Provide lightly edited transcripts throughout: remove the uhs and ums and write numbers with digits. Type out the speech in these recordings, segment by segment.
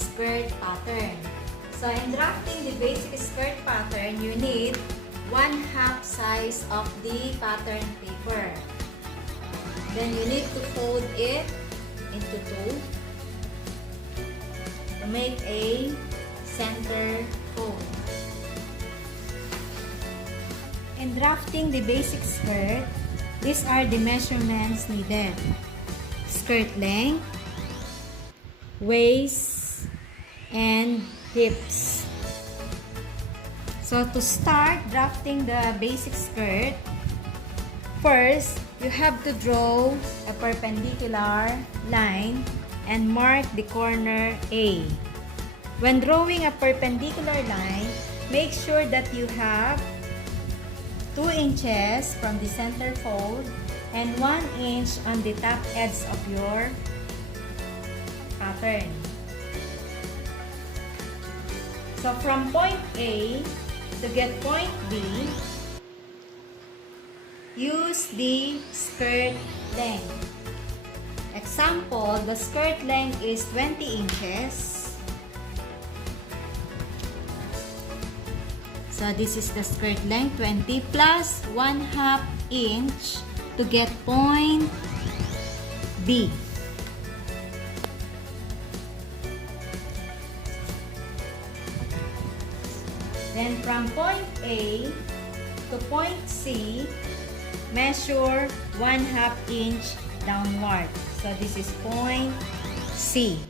skirt pattern. So in drafting the basic skirt pattern, you need 1/2 size of the pattern paper. Then you need to fold it into 2 to make a center fold. In drafting the basic skirt, these are the measurements needed. Skirt length, waist, and hips. So to start drafting the basic skirt, first, you have to draw a perpendicular line and mark the corner A. When drawing a perpendicular line, make sure that you have 2 inches from the center fold and 1 inch on the top edge of your pattern. So from point A to get point B, use the skirt length. Example, the skirt length is 20 inches. So this is the skirt length, 20 plus 1/2 inch to get point B. Then from point A to point C, measure 1/2 inch downward. So this is point C.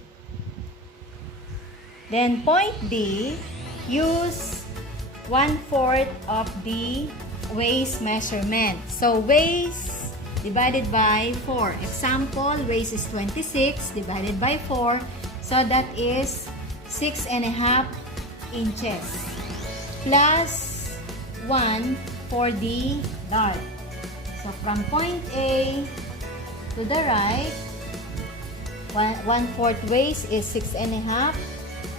Then point B, use 1/4 of the waist measurement. So waist divided by 4. Example, waist is 26 divided by 4. So that is 6.5 inches. Plus 1 for the dart. So from point A to the right, 1/4 waist is 6.5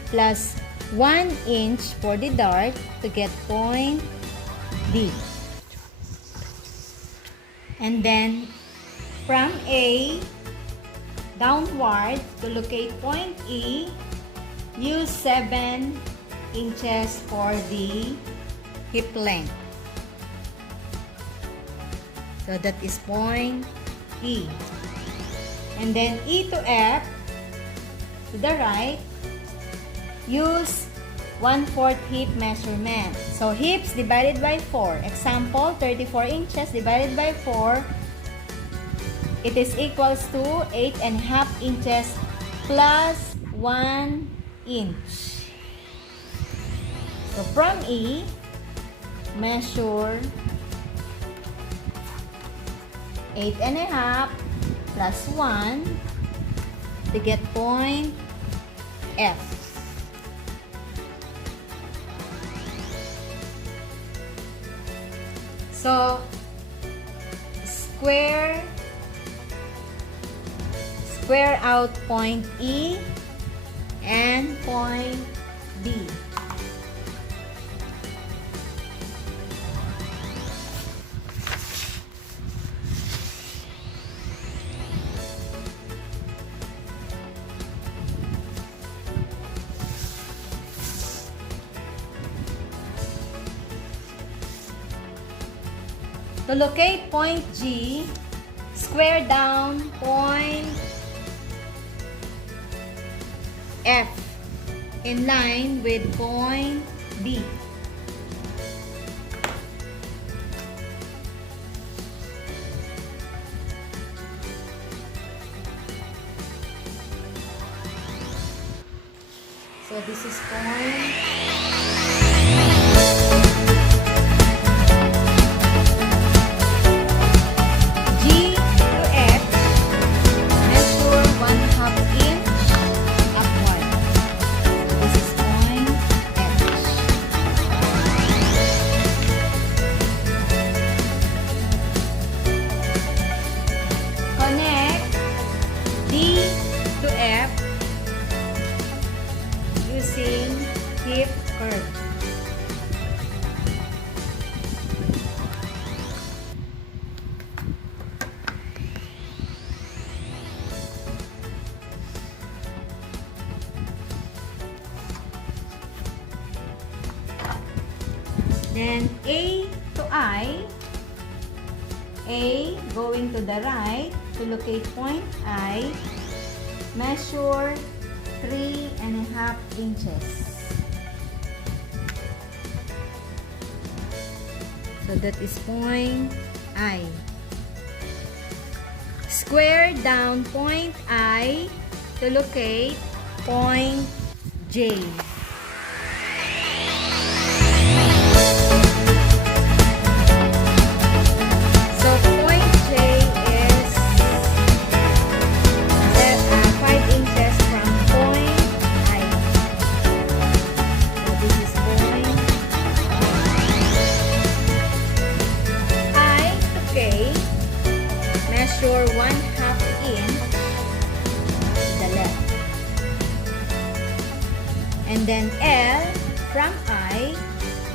plus 1 inch for the dart to get point D. And then from A downward to locate point E, use 7 inches for the hip length. So that is point E. And then E to F to the right, use 1/4 hip measurement. So hips divided by 4. Example, 34 inches divided by 4. It is equals to 8.5 inches plus 1 inch. So from E, measure 8.5 plus 1 to get point F. So, square out point E and point B. To locate point G, square down point F in line with point B. So this is point hip curve. Then A to I. A going to the right to locate point I. Measure 3.5 inches. So that is point I. Square down point I to locate point J. So point J is 5 inches from point I. So this is point I to K. Measure 1/2 inch to the left. And then L from I,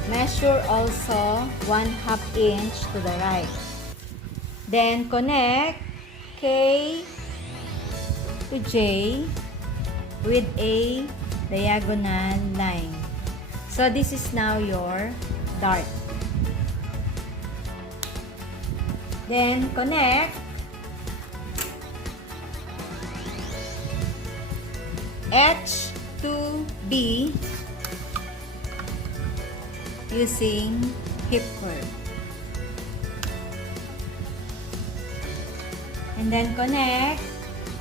measure also 1/2 inch to the right. Then connect K to J with a diagonal line. So this is now your dart. Then connect H to B using hip curve. And then connect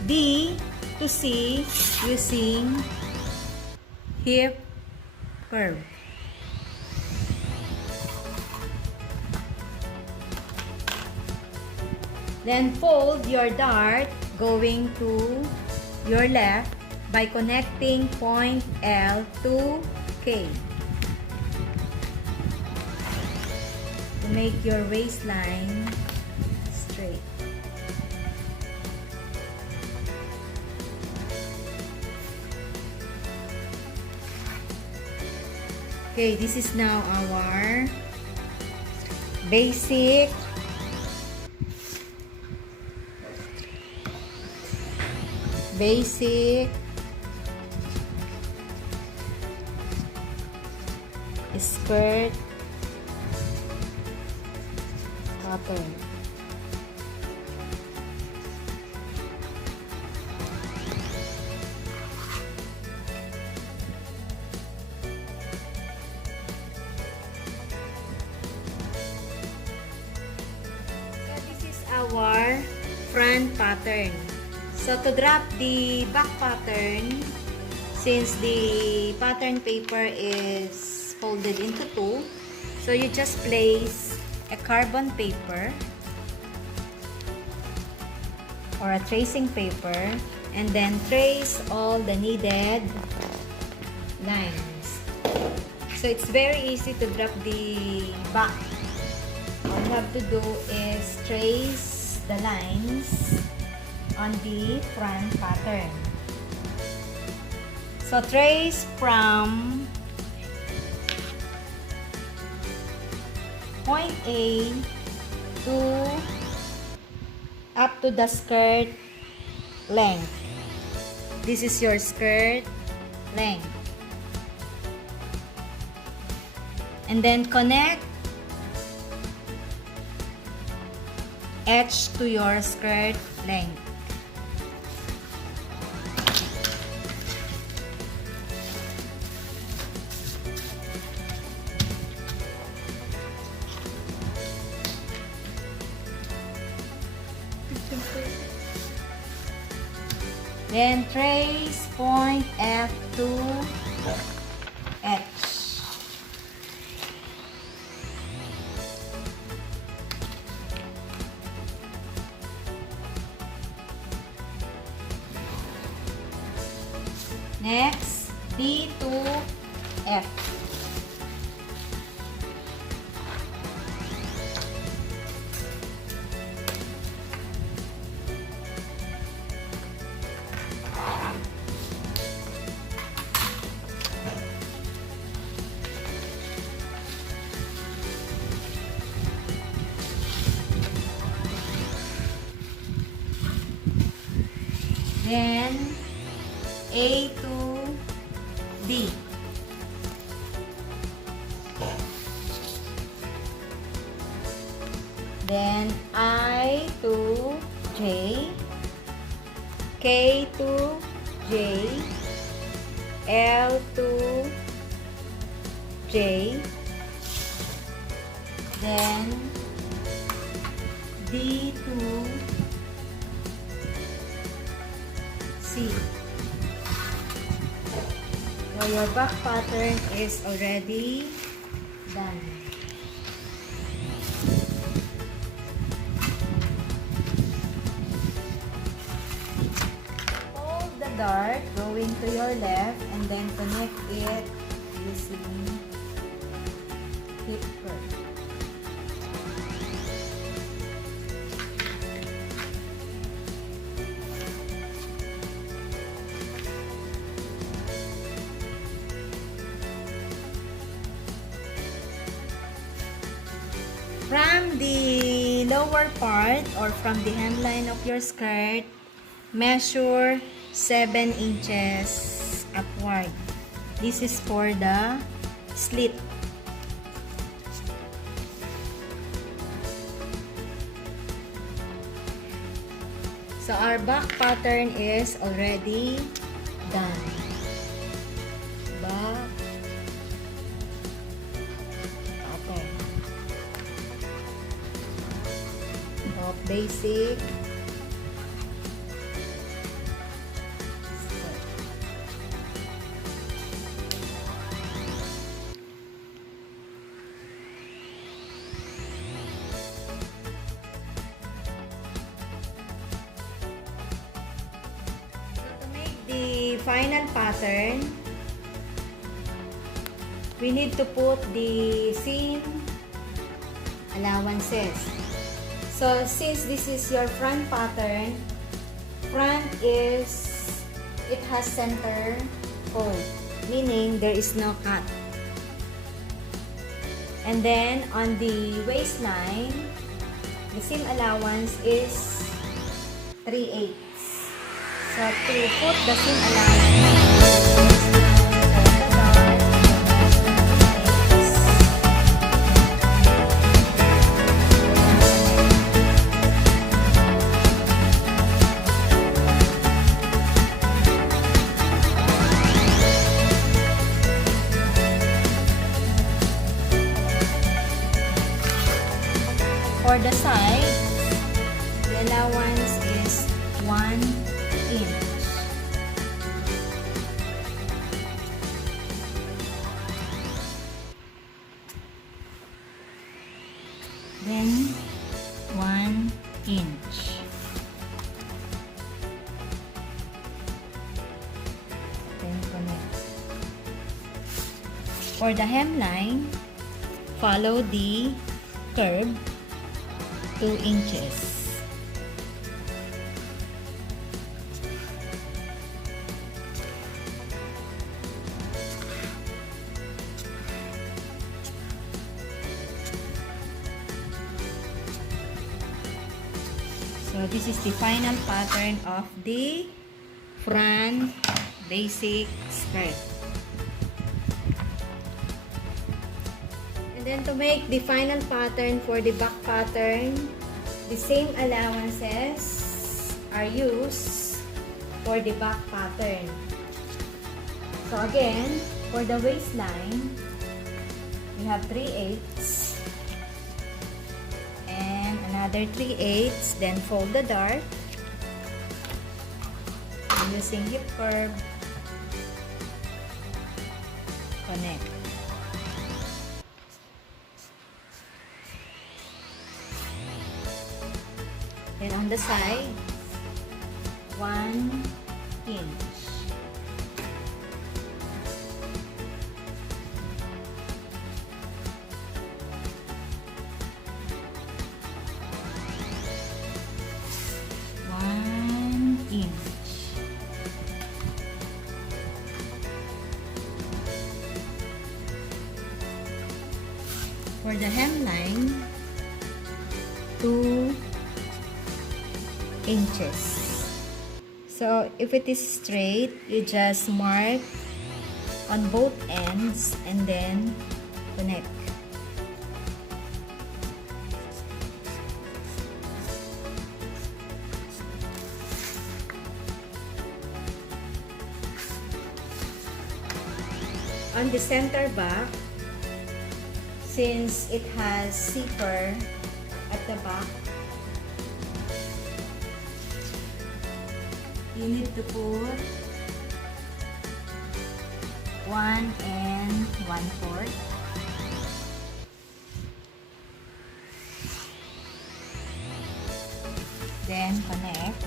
D to C using hip curve. Then fold your dart going to your left by connecting point L to K to make your waistline straight. Okay, this is now our basic skirt pattern. So this is our front pattern. So to drop the back pattern, since the pattern paper is folded into two, so you just place a carbon paper or a tracing paper and then trace all the needed lines. So it's very easy to drop the back. All you have to do is trace the lines on the front pattern. So trace from point A to up to the skirt length. This is your skirt length. And then connect edge to your skirt length. Then trace point F to H. Next, D to F. Then A to D. then I to J, K to J, L to J, then D to C. So your back pattern is already done. Hold the dart going to your left and then connect it using hip curve. From the lower part or from the hemline of your skirt, measure 7 inches upward. This is for the slit. So our back pattern is already done. Back pattern of basic skirt. So to make the final pattern, we need to put the seam allowances. So since this is your front pattern, front is, it has center fold, meaning there is no cut. And then on the waistline, the seam allowance is 3/8. So to put the seam allowance, for the side, the allowance is 1 inch. Then 1 inch. Then connect. For the hemline, follow the curve 2 inches. So this is the final pattern of the front basic skirt. And then to make the final pattern for the back pattern, the same allowances are used for the back pattern. So again, for the waistline, we have 3/8 and another 3/8, then fold the dart using hip curve, connect. Then on the side, 1 inch. For the hemline, 2 inches. So if it is straight, you just mark on both ends and then connect. on the center back, since it has zipper at the back, you need to put 1 1/4. Then connect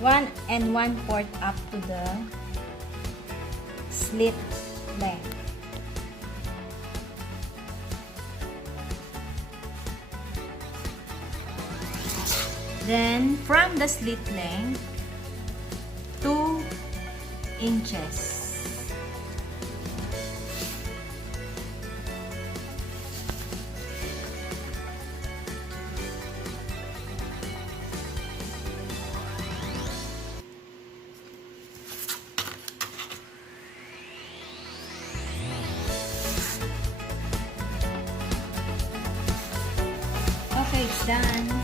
1 1/4 up to the slit length. Then from the slit length, 2 inches. Okay, it's done.